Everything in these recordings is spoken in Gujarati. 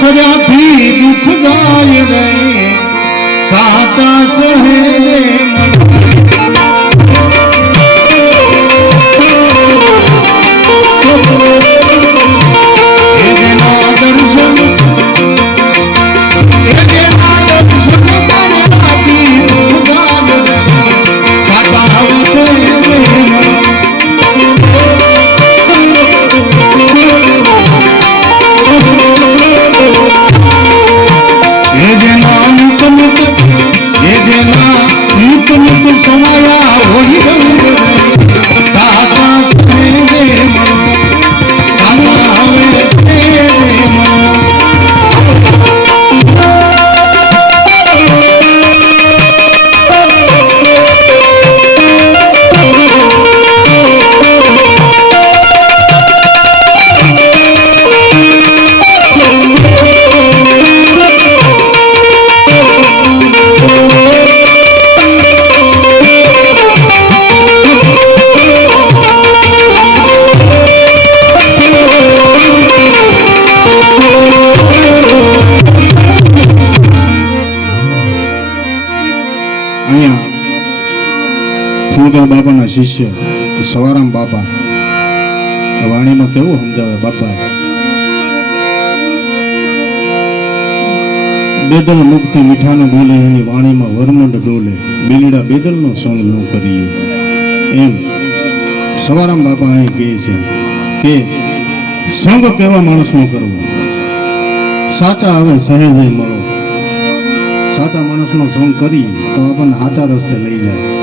કર્યાથી દુઃખ જાય રે સાચા સહે બાપાના શિષ્ય સવારામ બાપા વાણીમાં કેવું સમજાવે બાપા બેદલ મુક્તિ મીઠાનો બોલે એની વાણીમાં વરમંડ ડોલે બેલીડા બેદલનો સંગ ન કરીએ એમ સવારામ બાપા અહીં કહે છે કે સંગ કેવા માણસનો કરવો સાચા હવે સહેજે મળો સાચા માણસનો સંગ કરીએ તો આપણને સાચા રસ્તે લઈ જાય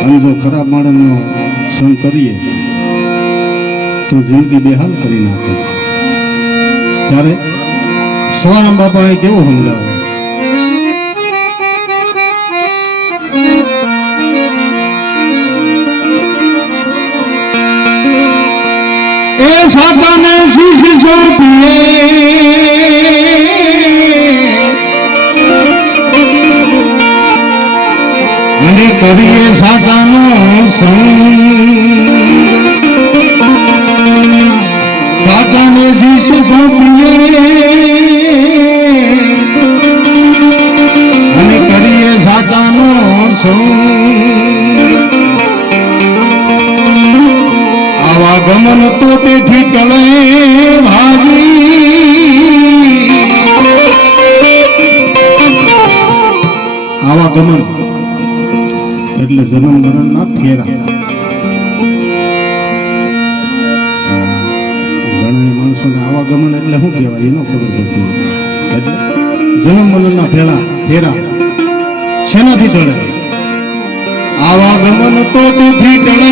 અને જો ખરાબ માણસનો સંગ કરીએ તો જિંદગી બેહાલ કરી નાખે ત્યારે સવારામ બાપાએ કેવું સમજાવે એ સાતાને શીશ સોંપીએ અને કરીએ સાતાનો સંગ સાતાને શીશ સોંપીએ અને કરીએ સાતાનો સંગ આવા ગમન તો તેથી ટળે ભાગી આવા ગમન એટલે જન્મ મરણ ના ફેરા ઘણા માણસોને આવા ગમન એટલે શું કહેવાય એનો ખબર પડતી એટલે જન્મ મરણ ના ફેરા શેનાથી ટળે આવા ગમન તો તેથી ટળે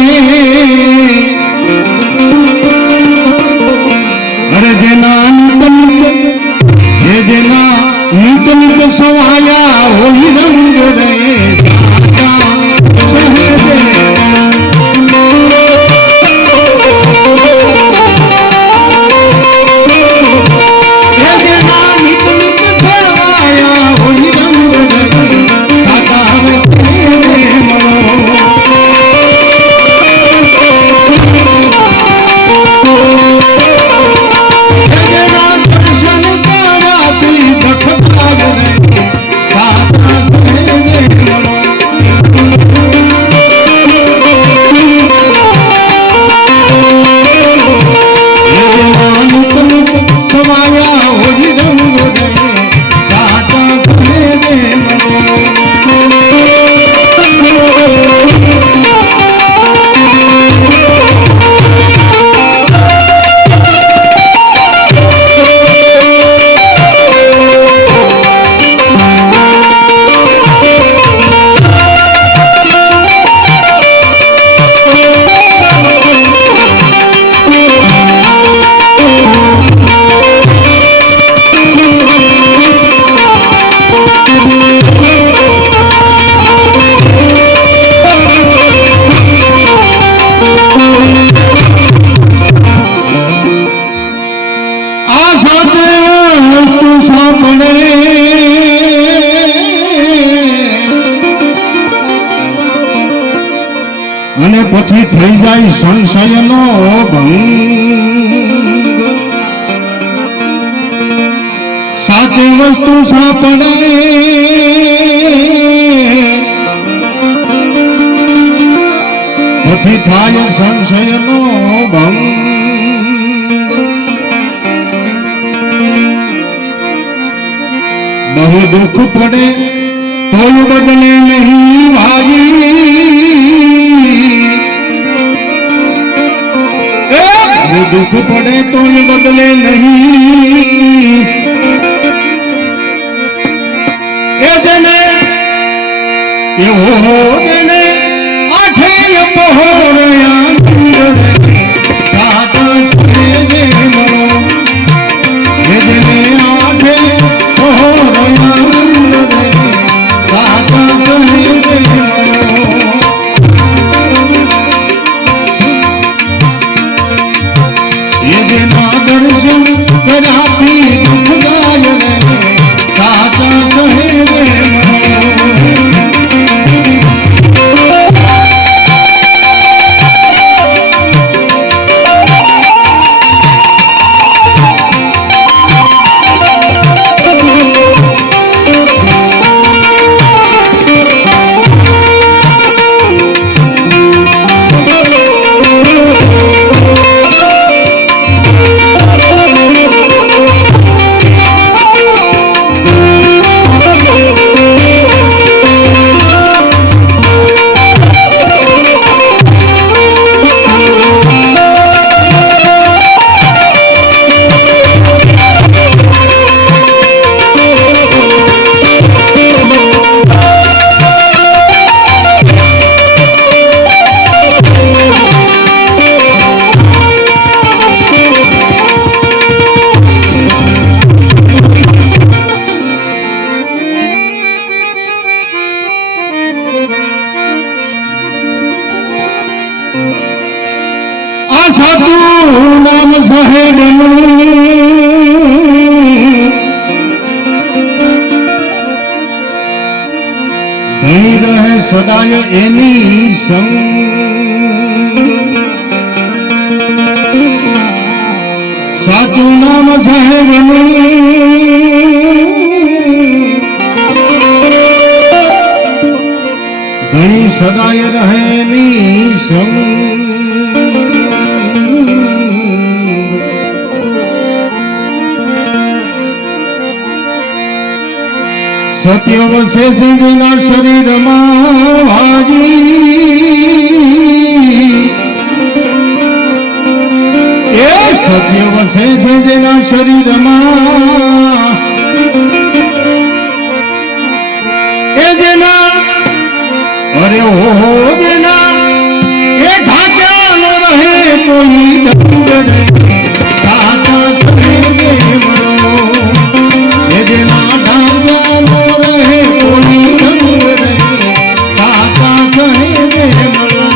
અરે જેના નિત સવાયા હોઈ રંગ રે અને પછી થઈ જાય સંશયનો ભંગ સાચી વસ્તુ સાંપડે પછી થાય સંશયનો ભંગ. બહુ દુઃખ પડે તોય બદલે નહીં ભાગી, બહુ દુઃખ પડે તોય બદલે નહીં. એ જેને એવો જેને આઠે પહોર સાત સહેજે મળો, એ જેને આઠે પહોર સાત સહેજે મળો. એ જેના દર્શન કર્યાથી દુઃખ જાય સાત સહેજે મળો. સાધુ નામ સાહેબનું ધણી રહે સદાય એની સંગ. સાચું નામ સાહેબનું ધણી સદાય રહે એની સંગ. સત્ય વસે જેના શરીરમાં વાજી, એ સત્ય વસે છે જેના શરીરમાં, એ જેના અરે ઓહો જેના એ ઢાક્યાનો રહે કોઈ ડંગર સાચા સહેજે મળો. એ જેના ઢાક્યાનો રહે કોઈ ડંગર સાચા સહેજે મળો.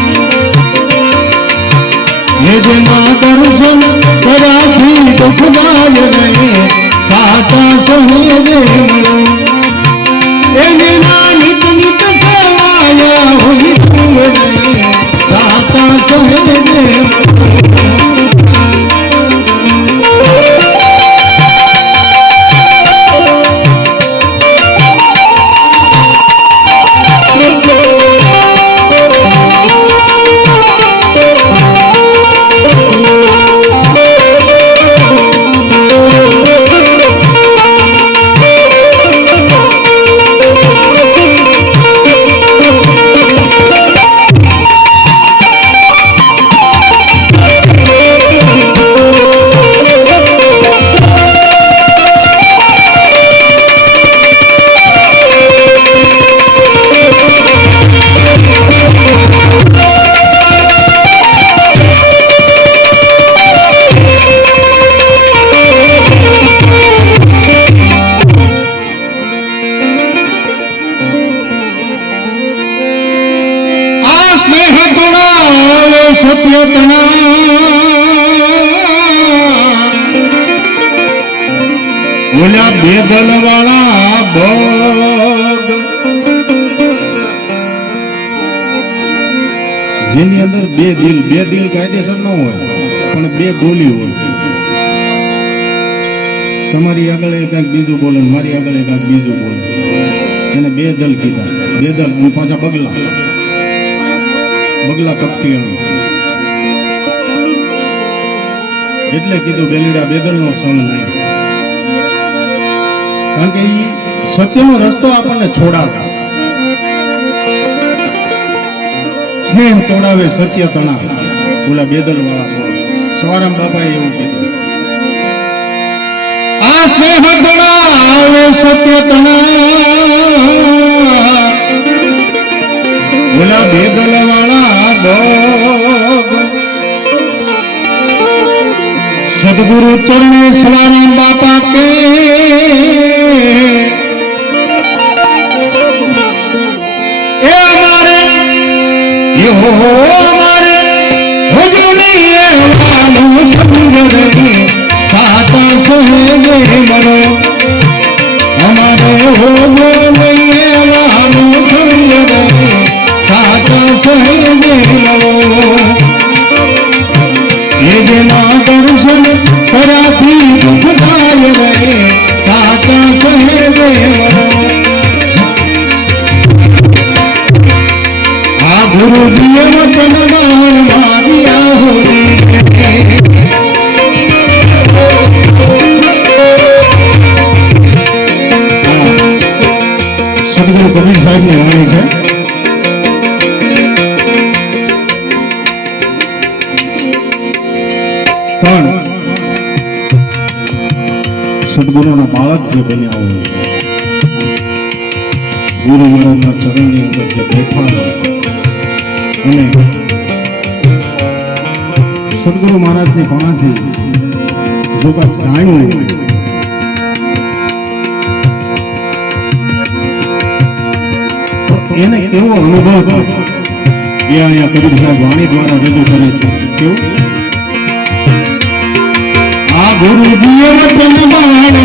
એ જેના દર્શન કર્યાથી દુઃખ જાય રહે સાચા સહેજે મળો. એ જેના નિત નિત સેવાયા હોય સાચા સહેજે મળો. સત્ય ઓલા બે દલ વાળા બગ, જેની અંદર બે દિલ કાયદેસર ન હોય પણ બે ગોલી હોય. તમારી આગળ એ કંઈક બીજું બોલે ને મારી આગળ એ કંઈક બીજું બોલે. એને બે દલ કીધા, બે દલ અને પાછા બગલા કપટી આમ. એટલે કીધું બેલીડા બેદલનો સંગ નહીં. કારણ કે એ સત્યનો રસ્તો આપણને છોડાવે, સ્નેહ તોડાવે, સત્ય તણાવે. ઓલા બેદલ વાળા સવારામ બાપાએ એવું કીધું, આ સ્નેહ તણાવે સત્ય તણાવે. ઓલા બેદલ વાળા દોગ સદગુરુ ચરણે સવારામ બાપા કે એ અમારે અમારે હજુની એવાનું સમજ નહીં, સાચા સહેજે મનો અમારે હોવું એવાનું સમજ નહીં, સાચા સહેજે મનો. એ જેના દર્શન કરાથી દુઃખ થાય રહે, સાચા સહેજે મનો. આ ગુરુજીએ વચન ગાન માર્યા હોરી. સદગુરુ કબીર સાહેબની વાણી છે. પણ સદગુરુના બાળક જે બન્યા હોય, ગુરુ મહારાજના ચરણની અંદર જે બેઠા હોય અને સદગુરુ મહારાજની પાસેથી જો કાંઈક જાણ્યું હોય તો એને કેવો અનુભવ થાય એ અહીંયા કબીર સાહેબ વાણી દ્વારા રજૂ કરે છે. કેવું? આ ગુરુજીએ વચન બાણ